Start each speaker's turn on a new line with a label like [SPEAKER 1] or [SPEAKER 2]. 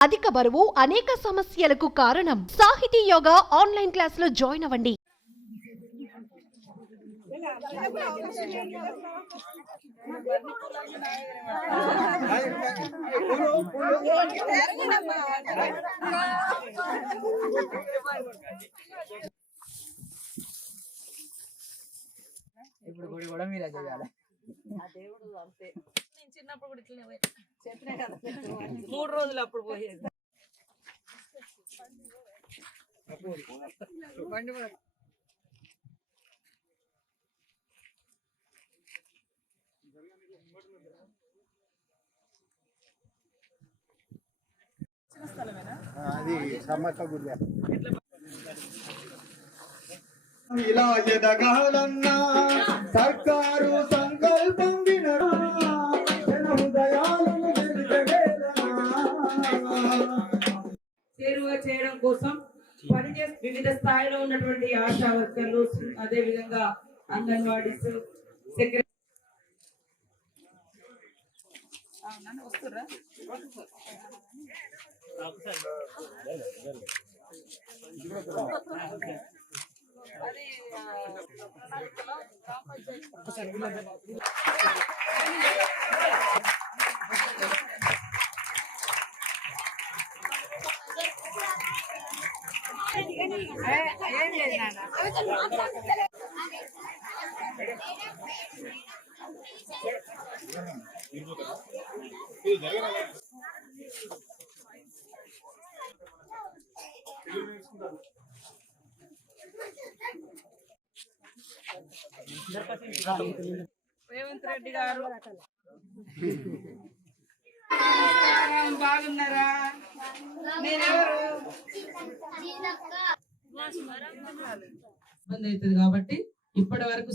[SPEAKER 1] అధిక బరువు అనేక సమస్యలకు కారణం. సాహితీ యోగా ఆన్లైన్ క్లాసులో జాయిన్ అవ్వండి.
[SPEAKER 2] ఇప్పుడు గుడి కూడా మీరే చేయాలి.
[SPEAKER 3] నేను చిన్నప్పుడు కూడా ఇట్లనే పోయినా చెప్పినా కదా మూడు రోజులు అప్పుడు పోయేది.
[SPEAKER 2] బండి కూడా.
[SPEAKER 4] అది సమ్మక్క గుడి.
[SPEAKER 5] ఇలా ఎదగాలన్నా సర్కారు సంకల్పం
[SPEAKER 3] చేరువ చేయడం కోసం పనిచేసి వివిధ స్థాయిలో ఉన్నటువంటి ఆశా వర్కర్లు అదే విధంగా అంగన్వాడీస్ సెక్రటరీ వస్తురా అది రేవంత్ రెడ్డి గారు. బాగున్నారా? నేనెవరు ఇబ్బంది అవుతుంది కాబట్టి ఇప్పటి వరకు